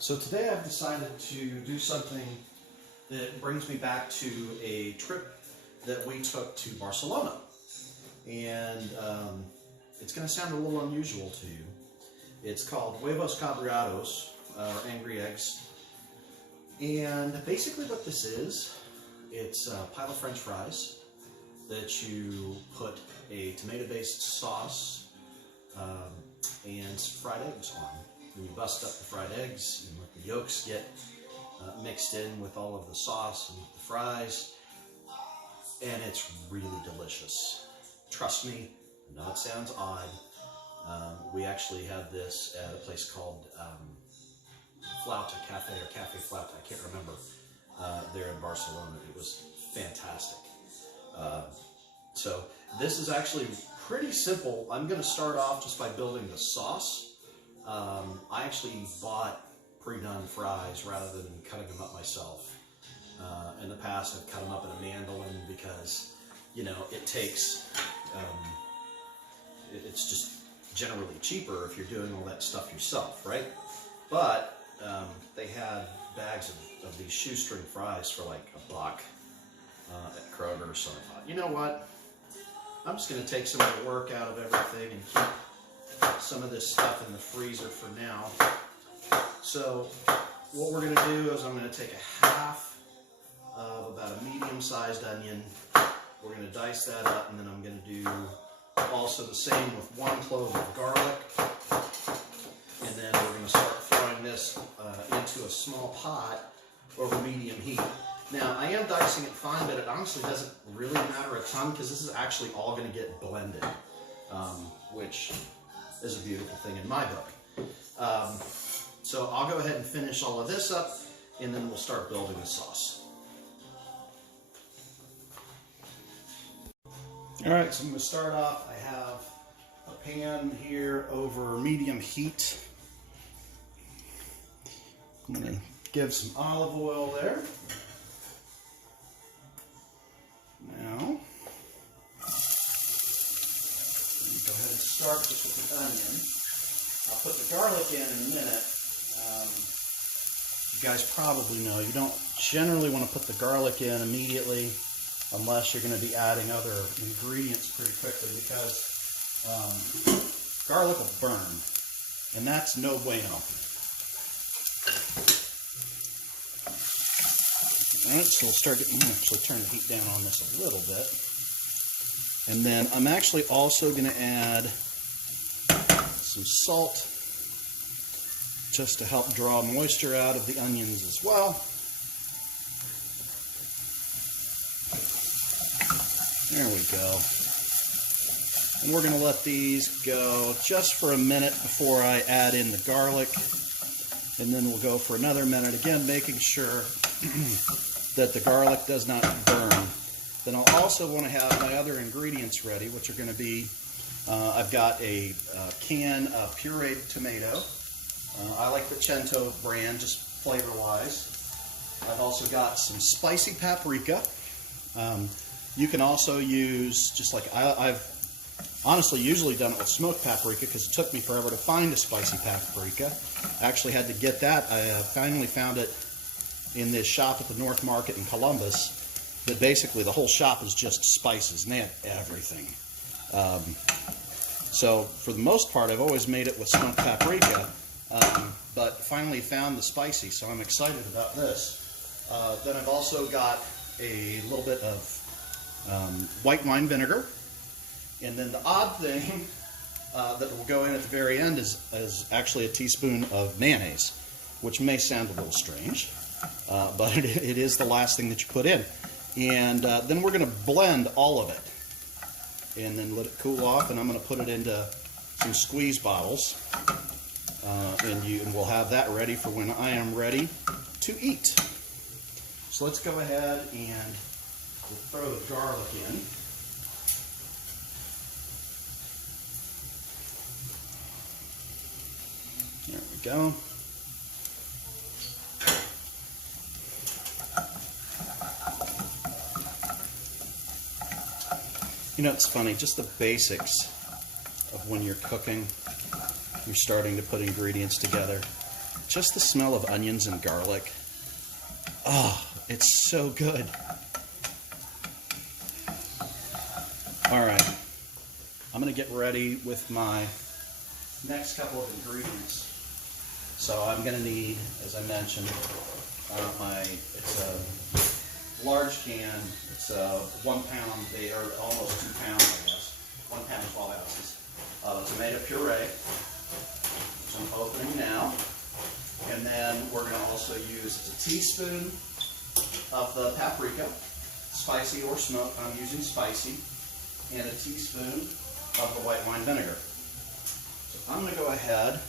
So today I've decided to do something that brings me back to a trip that we took to Barcelona. And it's going to sound a little unusual to you. It's called Huevos Cabreados, or angry eggs. And basically what this is, it's a pile of French fries that you put a tomato-based sauce and some fried eggs on. And you bust up the fried eggs and let the yolks get mixed in with all of the sauce and the fries, and it's really delicious. Trust me, I know it sounds odd. We actually had this at a place called Flauta Cafe, or Cafe Flauta, I can't remember, there in Barcelona. It was fantastic. So this is actually pretty simple. I'm going to start off just by building the sauce. I actually bought pre-done fries rather than cutting them up myself. In the past, I've cut them up in a mandolin because, you know, it takes, it's just generally cheaper if you're doing all that stuff yourself, right? But they had bags of these shoestring fries for like $1 at Kroger, so I thought, you know what? I'm just going to take some of the work out of everything and keep some of this stuff in the freezer for now. So what we're going to do is I'm going to take a half of about a medium-sized onion. We're going to dice that up, and then I'm going to do also the same with 1 clove of garlic. And then we're going to start throwing this into a small pot over medium heat. Now, I am dicing it fine, but it honestly doesn't really matter a ton because this is actually all going to get blended, which is a beautiful thing in my book. So I'll go ahead and finish all of this up, and then we'll start building the sauce. All right, so I'm going to start off. I have a pan here over medium heat. I'm going to give some olive oil there. Now, go ahead and start just with the onion. I'll put the garlic in a minute. You guys probably know you don't generally want to put the garlic in immediately unless you're going to be adding other ingredients pretty quickly, because garlic will burn, and that's no bueno. Alright, so we'll start getting, actually turn the heat down on this a little bit. And then I'm actually also going to add some salt just to help draw moisture out of the onions as well. There we go. And we're going to let these go just for a minute before I add in the garlic. And then we'll go for another minute, again making sure that the garlic does not burn. Then I'll also want to have my other ingredients ready, which are going to be, I've got a can of pureed tomato. I like the Cento brand, just flavor-wise. I've also got some spicy paprika. You can also use, just like I've honestly usually done it with smoked paprika because it took me forever to find a spicy paprika. I actually had to get that. I finally found it in this shop at the North Market in Columbus, that basically the whole shop is just spices, and they have everything. So for the most part, I've always made it with smoked paprika, but finally found the spicy, so I'm excited about this. Then I've also got a little bit of white wine vinegar, and then the odd thing that will go in at the very end is actually a teaspoon of mayonnaise, which may sound a little strange. But it is the last thing that you put in. And then we're going to blend all of it. And then let it cool off, and I'm going to put it into some squeeze bottles. And we'll have that ready for when I am ready to eat. So let's go ahead and we'll throw the garlic in. There we go. You know, it's funny, just the basics of when you're cooking, you're starting to put ingredients together. just the smell of onions and garlic. Oh, it's so good. All right, I'm gonna get ready with my next couple of ingredients. So I'm gonna need, as I mentioned, it's a large can. It's 1 pound. They are almost 2 pounds, I guess. 1 pound, 12 ounces of tomato puree, which I'm opening now. And then we're going to also use a teaspoon of the paprika, spicy or smoked. I'm using spicy, and a teaspoon of the white wine vinegar. So I'm going to go ahead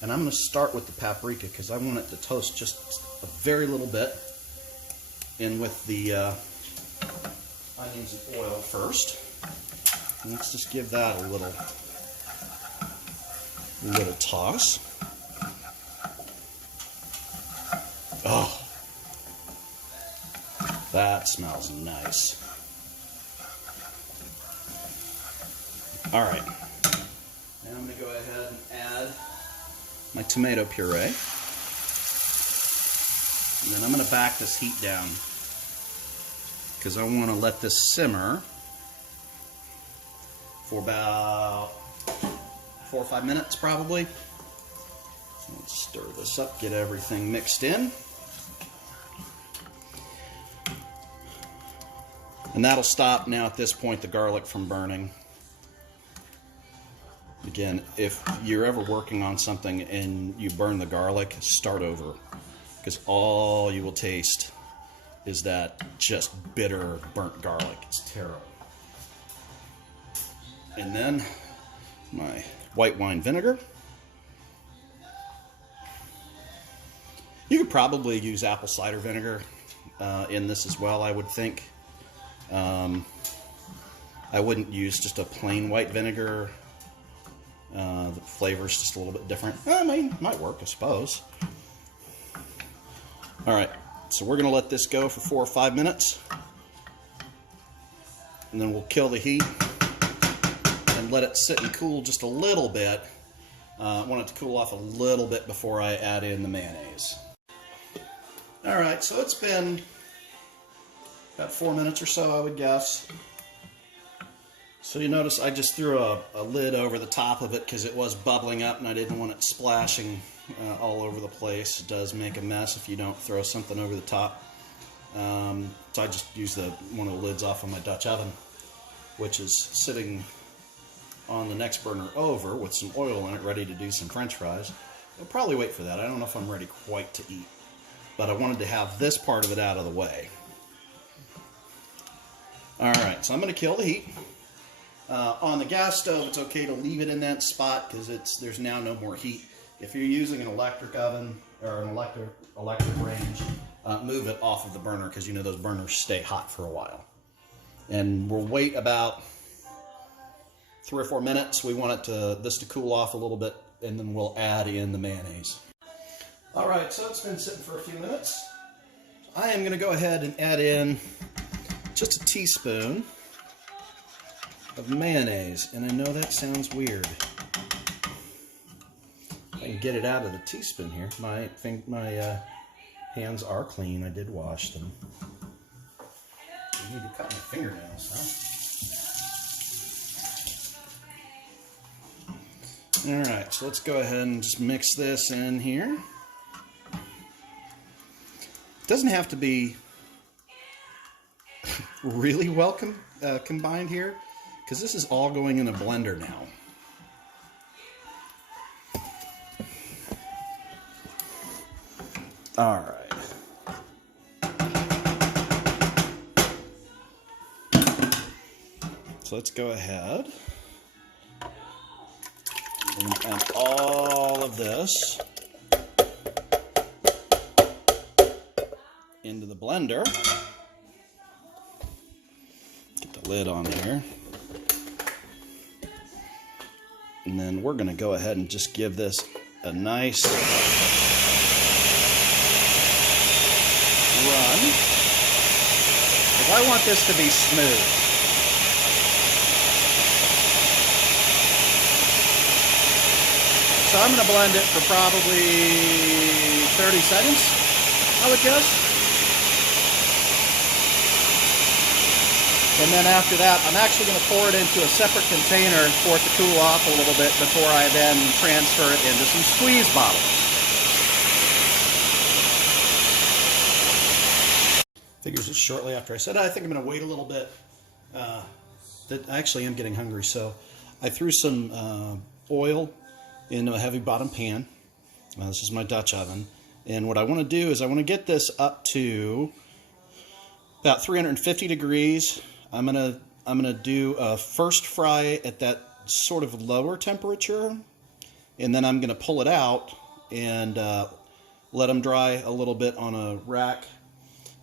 and I'm going to start with the paprika because I want it to toast just a very little bit in with the onions and oil first. And let's just give that a little toss. Oh, that smells nice. All right, and I'm going to go ahead and add my tomato puree. And then I'm going to back this heat down because I want to let this simmer for about 4 or 5 minutes probably. So let's stir this up, get everything mixed in. And that'll stop now at this point the garlic from burning. Again, if you're ever working on something and you burn the garlic, start over. Because all you will taste is that just bitter, burnt garlic. It's terrible. And then my white wine vinegar. You could probably use apple cider vinegar in this as well, I would think. I wouldn't use just a plain white vinegar. The flavor's just a little bit different. I mean, might work, I suppose. All right, so we're going to let this go for 4 or 5 minutes. And then we'll kill the heat and let it sit and cool just a little bit. I want it to cool off a little bit before I add in the mayonnaise. All right, so it's been about 4 minutes or so, I would guess. So you notice I just threw a lid over the top of it because it was bubbling up and I didn't want it splashing all over the place. It does make a mess if you don't throw something over the top. So I just used one of the lids off of my Dutch oven, which is sitting on the next burner over with some oil in it, ready to do some French fries. I'll probably wait for that. I don't know if I'm ready quite to eat, but I wanted to have this part of it out of the way. All right, so I'm going to kill the heat. On the gas stove, it's okay to leave it in that spot because there's now no more heat. If you're using an electric oven or an electric range, move it off of the burner because you know those burners stay hot for a while. And we'll wait about 3 or 4 minutes. We want this to cool off a little bit, and then we'll add in the mayonnaise. All right, so it's been sitting for a few minutes. I am going to go ahead and add in just a teaspoon of mayonnaise, and I know that sounds weird. I can get it out of the teaspoon here. My hands are clean. I did wash them. I need to cut my fingernails, huh? All right, so let's go ahead and just mix this in here. It doesn't have to be really well combined here, because this is all going in a blender now. All right. So let's go ahead and add all of this into the blender. Get the lid on here. And then we're going to go ahead and just give this a nice run. Because I want this to be smooth. So I'm going to blend it for probably 30 seconds, I would guess. And then after that, I'm actually going to pour it into a separate container for it to cool off a little bit before I then transfer it into some squeeze bottles. Figures it's shortly after I said I think I'm going to wait a little bit. That I actually am getting hungry, so I threw some oil into a heavy bottom pan. This is my Dutch oven, and what I want to do is I want to get this up to about 350 degrees. I'm gonna do a first fry at that sort of lower temperature, and then I'm gonna pull it out and let them dry a little bit on a rack,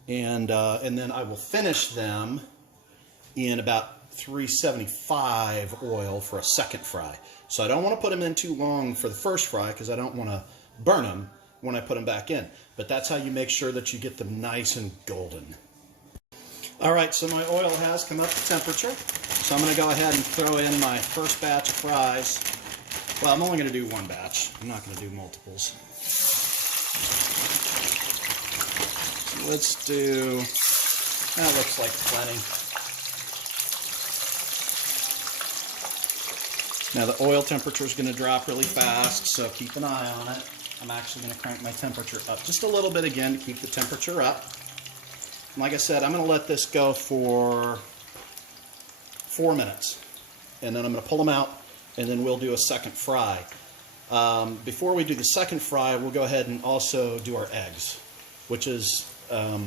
and then I will finish them in about 375 oil for a second fry. So I don't want to put them in too long for the first fry because I don't want to burn them when I put them back in. But that's how you make sure that you get them nice and golden. Alright, so my oil has come up to temperature, so I'm going to go ahead and throw in my first batch of fries. Well, I'm only going to do one batch. I'm not going to do multiples. So let's do, that looks like plenty. Now the oil temperature is going to drop really fast, so keep an eye on it. I'm actually going to crank my temperature up just a little bit again to keep the temperature up. Like I said, I'm going to let this go for 4 minutes, and then I'm going to pull them out, and then we'll do a second fry. Before we do the second fry, we'll go ahead and also do our eggs, which is I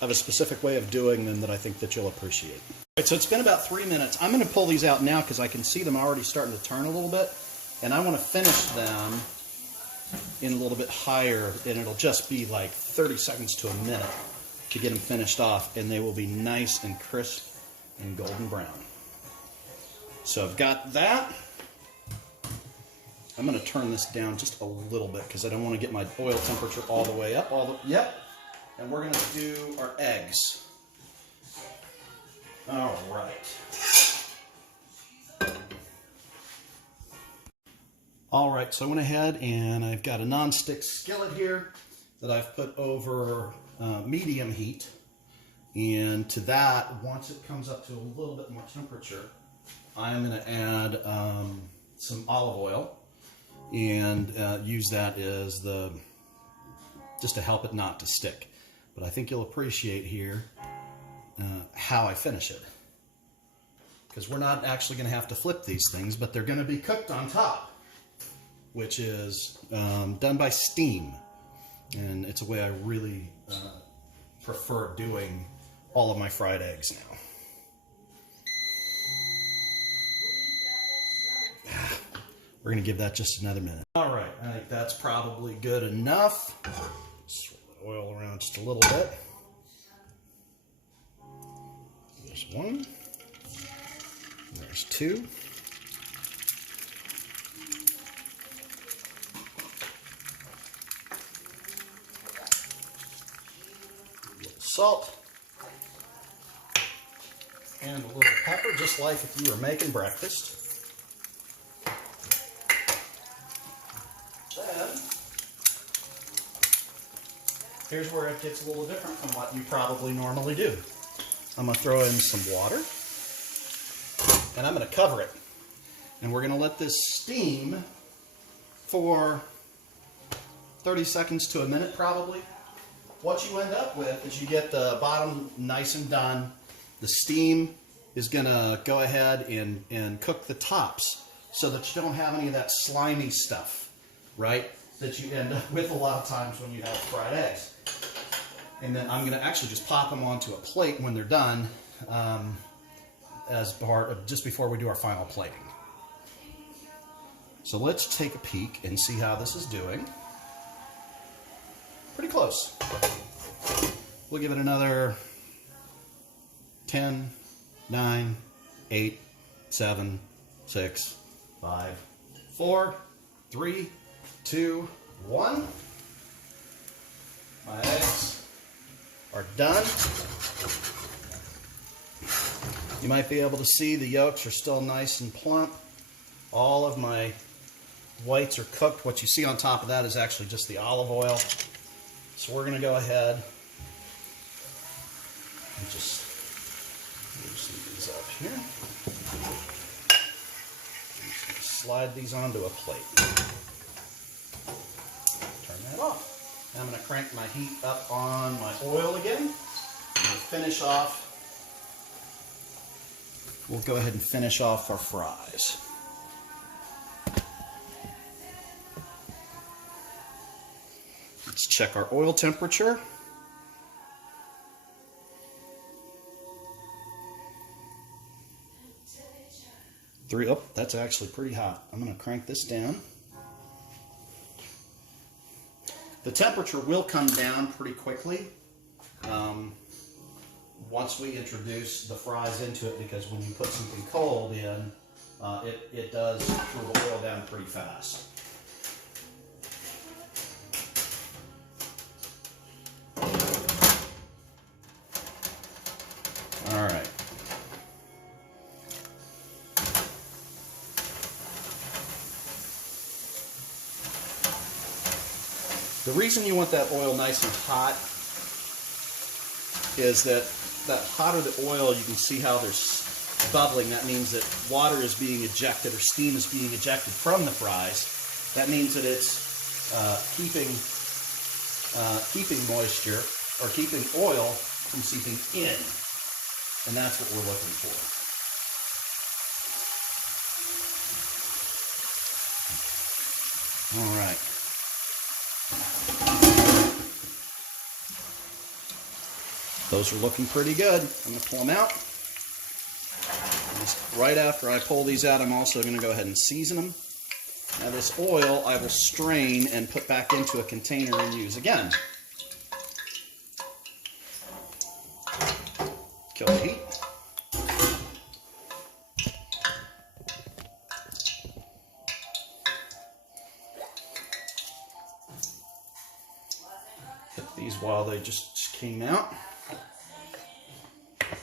have a specific way of doing them that I think that you'll appreciate. All right, so it's been about 3 minutes. I'm going to pull these out now because I can see them already starting to turn a little bit, and I want to finish them in a little bit higher, and it'll just be like 30 seconds to a minute to get them finished off, and they will be nice and crisp and golden brown. So I've got that. I'm going to turn this down just a little bit because I don't want to get my oil temperature all the way up. Yep. And we're going to do our eggs. All right. All right, so I went ahead and I've got a non-stick skillet here that I've put over medium heat, and to that, once it comes up to a little bit more temperature, I'm going to add some olive oil and use that as just to help it not to stick. But I think you'll appreciate here how I finish it, because we're not actually going to have to flip these things, but they're going to be cooked on top, which is done by steam. And it's a way I really prefer doing all of my fried eggs now. We're going to give that just another minute. All right, I think that's probably good enough. Swirl the oil around just a little bit. There's one. There's two. Salt and a little pepper, just like if you were making breakfast. Then, here's where it gets a little different from what you probably normally do. I'm going to throw in some water, and I'm going to cover it. And we're going to let this steam for 30 seconds to a minute probably. What you end up with is you get the bottom nice and done. The steam is going to go ahead and cook the tops so that you don't have any of that slimy stuff, right, that you end up with a lot of times when you have fried eggs. And then I'm going to actually just pop them onto a plate when they're done as part of just before we do our final plating. So let's take a peek and see how this is doing. Pretty close. We'll give it another 10, 9, 8, 7, 6, 5, 4, 3, 2, 1. My eggs are done. You might be able to see the yolks are still nice and plump. All of my whites are cooked. What you see on top of that is actually just the olive oil. So we're going to go ahead and just loosen these up here. Slide these onto a plate. Turn that off. Now I'm going to crank my heat up on my oil again. We'll finish off. We'll go ahead and finish off our fries. Let's check our oil temperature. Oh, that's actually pretty hot. I'm going to crank this down. The temperature will come down pretty quickly once we introduce the fries into it, because when you put something cold in, it does cool the oil down pretty fast. All right. The reason you want that oil nice and hot is that hotter the oil, you can see how there's bubbling. That means that water is being ejected, or steam is being ejected from the fries. That means that it's keeping moisture, or keeping oil from seeping in. And that's what we're looking for. All right. Those are looking pretty good. I'm going to pull them out. Just right after I pull these out, I'm also going to go ahead and season them. Now this oil I will strain and put back into a container and use again. Kill the heat. Hit these while they just came out.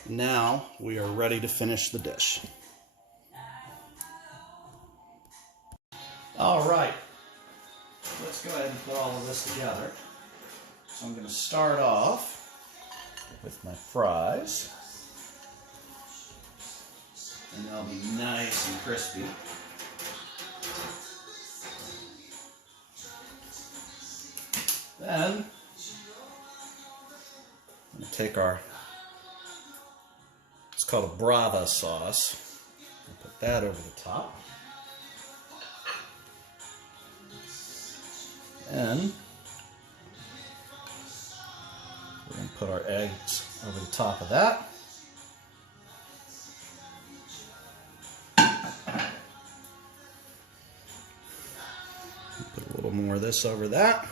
Now we are ready to finish the dish. All right, let's go ahead and put all of this together. So I'm going to start off with my fries. And they'll be nice and crispy. Then I'm going to take our, it's called a Brava sauce. I'll put that over the top. And we're going to put our eggs over the top of that. Put a little more of this over that.